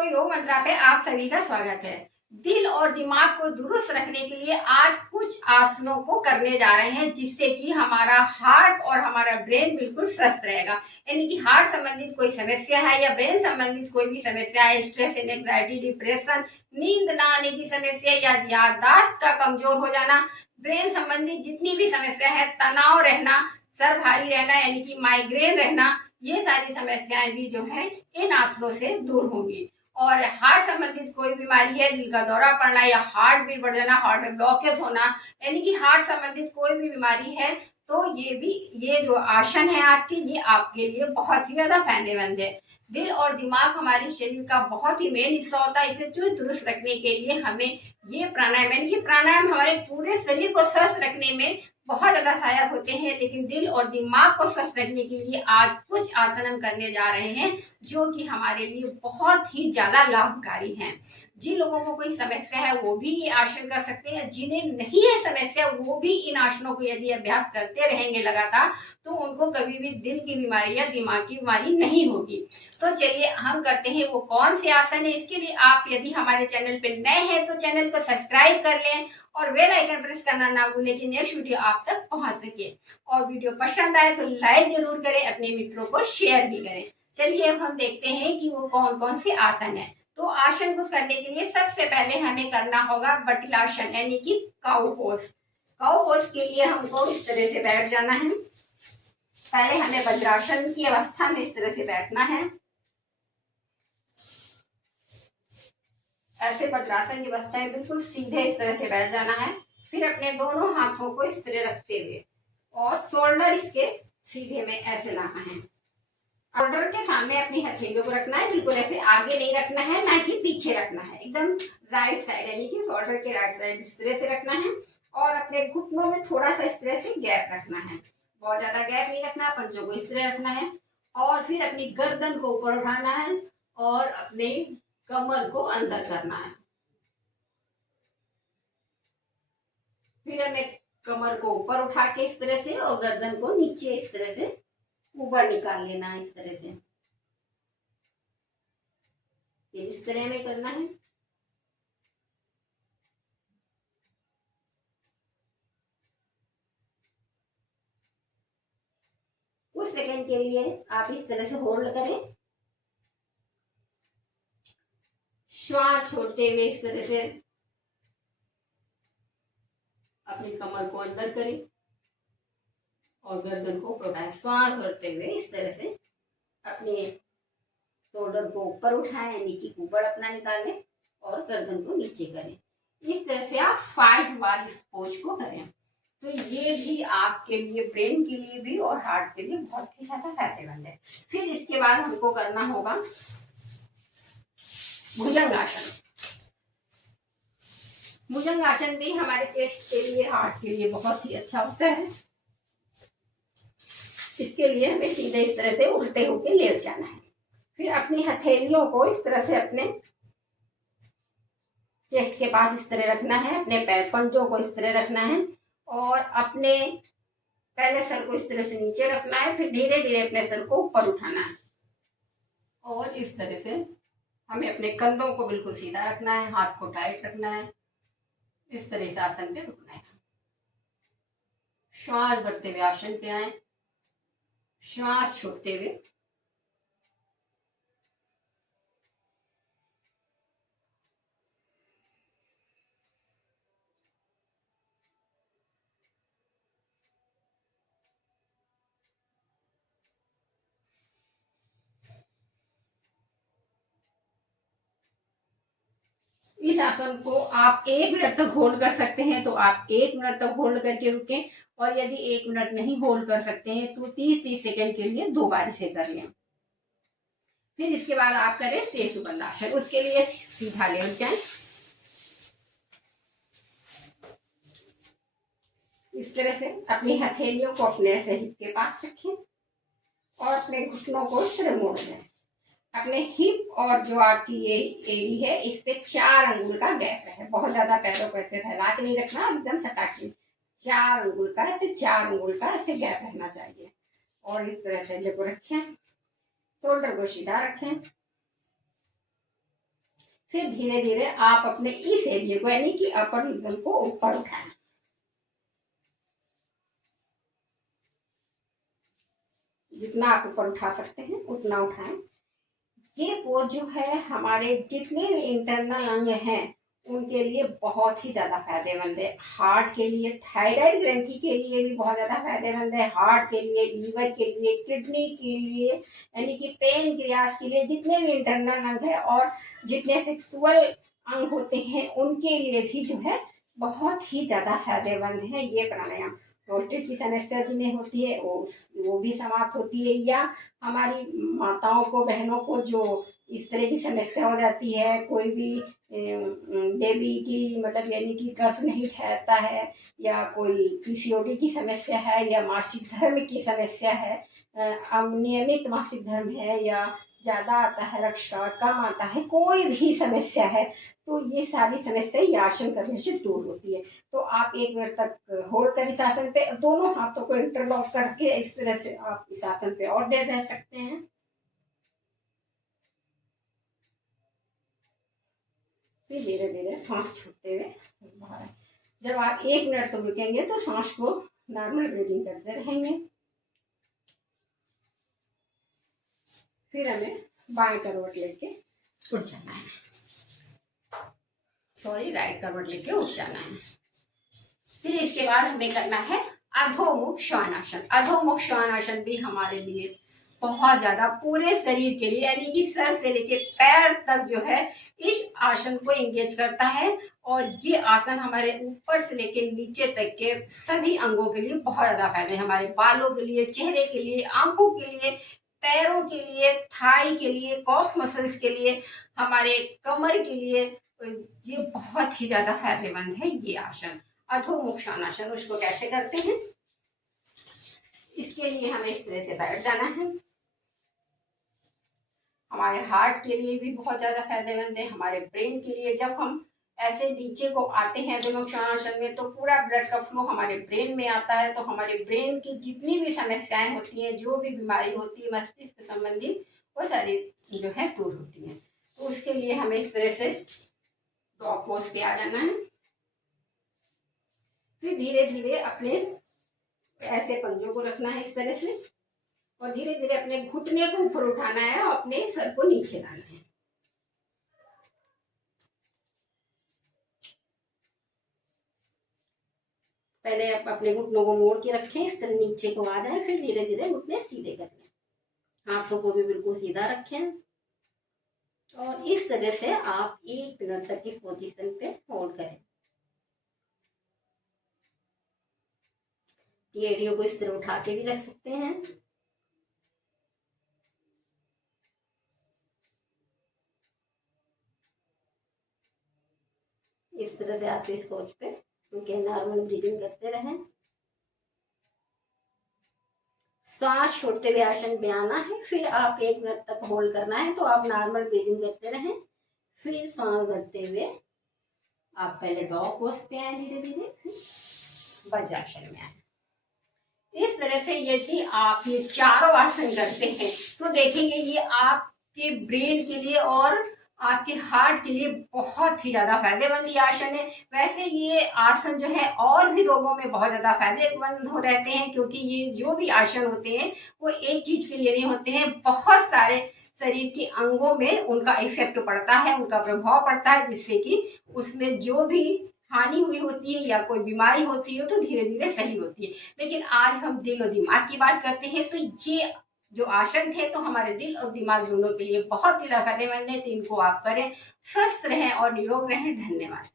दोस्तों, योग मंत्रा पे आप सभी का स्वागत है। दिल और दिमाग को दुरुस्त रखने के लिए आज कुछ आसनों को करने जा रहे हैं, जिससे कि हमारा हार्ट और हमारा ब्रेन बिल्कुल स्वस्थ रहेगा। यानी कि हार्ट संबंधित कोई समस्या है या ब्रेन संबंधित कोई भी समस्या है, स्ट्रेस, एंजाइटी, डिप्रेशन, नींद ना आने की समस्या या याददाश्त का कमजोर हो जाना, ब्रेन संबंधित जितनी भी समस्या है, तनाव रहना, सर भारी रहना यानी कि माइग्रेन रहना, ये सारी समस्याएं भी जो है इन आसनों से दूर होंगी। और हार्ट संबंधित कोई बीमारी है, दिल का दौरा पड़ना या हार्ट बीट बढ़ जाना, हार्ट में ब्लॉकेज होना, यानी कि हार्ट संबंधित कोई भी बीमारी है, तो ये जो आसन है आज के, ये आपके लिए बहुत ही ज्यादा फायदेमंद है। दिल और दिमाग हमारे शरीर का बहुत ही मेन हिस्सा होता है। इसे चुस्त दुरुस्त रखने के लिए हमें ये प्राणायाम, यानी कि प्राणायाम हमारे पूरे शरीर को स्वस्थ रखने में बहुत ज्यादा सहायक होते हैं, लेकिन दिल और दिमाग को स्वस्थ रखने के लिए आज कुछ आसन हम करने जा रहे हैं जो कि हमारे लिए बहुत ही ज्यादा लाभकारी हैं। जिन लोगों को कोई समस्या है वो भी ये आसन कर सकते हैं, जिन्हें नहीं है समस्या वो भी इन आसनों को यदि अभ्यास करते रहेंगे लगातार, तो उनको कभी भी दिल की बीमारी या दिमाग की बीमारी नहीं होगी। तो चलिए हम करते हैं वो कौन से आसन है। इसके लिए आप यदि हमारे चैनल पर नए हैं तो चैनल को सब्सक्राइब कर लें और बेल आइकन प्रेस करना ना भूलें कि नेक्स्ट वीडियो आप तक पहुंच सके। और वीडियो पसंद आए तो लाइक जरूर करें, अपने मित्रों को शेयर भी करें। चलिए अब हम देखते हैं कि वो कौन कौन से आसन है। तो आसन को करने के लिए सबसे पहले हमें करना होगा बटिलासन, यानी कि काउ पोज। काउ पोज के लिए हमको इस तरह से बैठ जाना है। पहले हमें वज्रासन की अवस्था में इस तरह से बैठना है। ऐसे वज्रासन की अवस्था में बिल्कुल सीधे इस तरह से बैठ जाना है। फिर अपने दोनों हाथों को इस तरह रखते हुए और शोल्डर इसके सीधे में ऐसे लाना है। शोल्डर के सामने अपनी हथेलियों को रखना है, बिल्कुल ऐसे आगे नहीं रखना है, ना कि पीछे रखना है, एकदम राइट साइड यानी कि शोल्डर के राइट साइड इस तरह से रखना है। और अपने घुटनों में थोड़ा सा इस तरह से गैप रखना है, बहुत ज्यादा गैप नहीं रखना, पंजों को इस तरह रखना है। और फिर अपनी गर्दन को ऊपर उठाना है और अपने कमर को अंदर करना है। फिर हमें कमर को ऊपर उठा के इस तरह से और गर्दन को नीचे इस तरह से ऊपर निकाल लेना है, इस तरह से। इस तरह में करना है। कुछ सेकंड के लिए आप इस तरह से होल्ड करें, श्वास छोड़ते हुए इस तरह से अपनी कमर को अंदर करें और गर्दन को उठाएं। श्वास भरते हुए इस तरह से अपने शोल्डर को ऊपर उठाएं, यानी कि ऊपर अपना निकालें और गर्दन को नीचे करें। इस तरह से आप 5 बार इस पोज को करें। तो ये भी आपके लिए, ब्रेन के लिए भी और हार्ट के लिए बहुत ही ज्यादा फायदेमंद है। फिर इसके बाद हमको करना होगा भुजंगासन। भुजंगासन भी हमारे चेस्ट के लिए, हार्ट के लिए बहुत ही अच्छा होता है। इसके लिए हमें सीधे इस तरह से उल्टे होकर लेट जाना है। फिर अपनी हथेलियों को इस तरह से अपने चेस्ट के पास इस तरह रखना है, अपने पैर पंजों को इस तरह रखना है और अपने पहले सर को इस तरह से नीचे रखना है। फिर धीरे धीरे अपने सर को ऊपर उठाना है और इस तरह से हमें अपने कंधों को बिल्कुल सीधा रखना है, हाथ को टाइट रखना है, इस तरह से आसन पे रुकना है। श्वास भरते हुए आसन पे आए, श्वास छोड़ते हुए इस आसन को आप 1 मिनट तक होल्ड कर सकते हैं तो आप 1 मिनट तक होल्ड करके रुकें, और यदि 1 मिनट नहीं होल्ड कर सकते हैं तो 30-30 सेकंड के लिए 2 बार इसे कर लें। फिर इसके बाद आप करें सेतुबंधासन। उसके लिए सीधा लेट जाएं, इस तरह से अपनी हथेलियों को अपने ऐसे हिप के पास रखें और अपने घुटनों को इस तरह मोड़ दें। अपने हिप और जो आपकी ये एड़ी है इस पे 4 अंगुल का गैप है, बहुत ज्यादा पैरों को ऐसे फैला के नहीं रखना, एकदम सटा के 4 अंगुल का, ऐसे 4 अंगुल का ऐसे गैप रहना चाहिए। और इस तरह से को रखें, शोल्डर को सीधा रखें, फिर धीरे धीरे आप अपने इस एरिया को यानी कि अपर रीजन को ऊपर उठाएं। जितना आप ऊपर उठा सकते हैं उतना उठाएं। ये पोज जो है हमारे जितने भी इंटरनल अंग हैं उनके लिए बहुत ही ज्यादा फायदेमंद है। हार्ट के लिए, थायराइड ग्रंथि के लिए भी बहुत ज्यादा फायदेमंद है। हार्ट के लिए, लीवर के लिए, किडनी के लिए, यानी कि पेनक्रियास के लिए, जितने भी इंटरनल अंग है और जितने सेक्सुअल अंग होते हैं उनके लिए भी जो है बहुत ही ज्यादा फायदेमंद है ये प्राणायाम। प्रोस्टेट की समस्या जिन्हें होती है वो भी समाप्त होती है, या हमारी माताओं को, बहनों को जो इस तरह की समस्या हो जाती है, कोई भी बेबी की मतलब यानी कि गर्भ नहीं ठहरता है, या कोई पीसीओडी की समस्या है, या मासिक धर्म की समस्या है, अनियमित मासिक धर्म है, या ज़्यादा आता है रक्तस्राव, कम आता है, कोई भी समस्या है तो ये सारी समस्या ये आसन करने से दूर होती है। तो आप 1 मिनट तक होल्ड कर इस आसन पे, दोनों हाथों को इंटरलॉक करके इस तरह से आप इस आसन पे और देर रह सकते हैं। फिर धीरे धीरे सांस छोड़ते हुए बाहर। जब आप 1 मिनट तक रुकेंगे तो सांस को नॉर्मल ब्रीदिंग करते रहेंगे। फिर हमें बाएं करवट लेके उठ जाना है, सॉरी राइट करवट लेके उठ जाना है। फिर इसके बाद हमें करना है अधोमुख श्वानासन। अधोमुख श्वानासन भी हमारे लिए बहुत ज्यादा पूरे शरीर के लिए यानी कि सर से लेके पैर तक जो है इस आसन को एंगेज करता है, और ये आसन हमारे ऊपर से लेके नीचे तक के सभी अंगों के लिए बहुत ज्यादा फायदे हैं। हमारे बालों के लिए, चेहरे के लिए, आंखों के लिए, पैरों के लिए, थाई के लिए, कॉफ मसल्स के लिए, हमारे कमर के लिए, ये बहुत ही ज्यादा फायदेमंद है ये आसन अधोमुख श्वानासन। उसको कैसे करते हैं, इसके लिए हमें इस तरह से बैठ जाना है। हमारे हार्ट के लिए भी बहुत ज्यादा फायदेमंद है, हमारे ब्रेन के लिए। जब हम ऐसे नीचे को आते हैं अधोमुख श्वानासन में तो पूरा ब्लड का फ्लो हमारे ब्रेन में आता है, तो हमारे ब्रेन की जितनी भी समस्याएं होती हैं, जो भी बीमारी होती है मस्तिष्क संबंधी, वो सारी जो है दूर होती है। तो उसके लिए हमें इस तरह से डॉग पोज पे आ जाना है। फिर धीरे धीरे अपने ऐसे पंजों को रखना है इस तरह से, और धीरे धीरे अपने घुटने को ऊपर उठाना है और अपने सर को नीचे लाना है। पहले आप अपने घुटनों को मोड़ के रखें, इस तरह नीचे को आ जाए, फिर धीरे धीरे घुटने सीधे कर लें। हाथों को भी बिल्कुल सीधा रखें, और इस तरह से आप 1 मिनट तक इस पोजीशन पे होल्ड करें। एड़ियों को इस तरह उठा के भी रख सकते हैं। इस तरह से आप इस पोज पे उनके नॉर्मल ब्रीदिंग करते रहें। सांस छोड़ते हुए आसन पे आना है, फिर आप 1 मिनट तक होल्ड करना है, तो आप नॉर्मल ब्रीदिंग करते रहें। फिर सांस भरते हुए आप पहले डॉग पोज पे आए, धीरे धीरे फिर वज्रासन में आए। इस तरह से यदि आप ये चारों आसन करते हैं तो देखेंगे ये आपके ब्रेन के लिए और आपके हार्ट के लिए बहुत ही ज्यादा फायदेमंद ये आसन है। वैसे ये आसन जो है और भी रोगों में बहुत ज्यादा फायदेमंद हो रहते हैं, क्योंकि ये जो भी आसन होते हैं वो एक चीज के लिए नहीं होते हैं, बहुत सारे शरीर के अंगों में उनका इफेक्ट पड़ता है, उनका प्रभाव पड़ता है, जिससे कि उसमें जो भी हानि हुई होती है या कोई बीमारी होती है तो धीरे धीरे सही होती है। लेकिन आज हम दिल और दिमाग की बात करते हैं, तो ये जो आसन थे तो हमारे दिल और दिमाग दोनों के लिए बहुत ही फायदेमंद है। तो इनको आप करें, स्वस्थ रहें और निरोग रहें। धन्यवाद।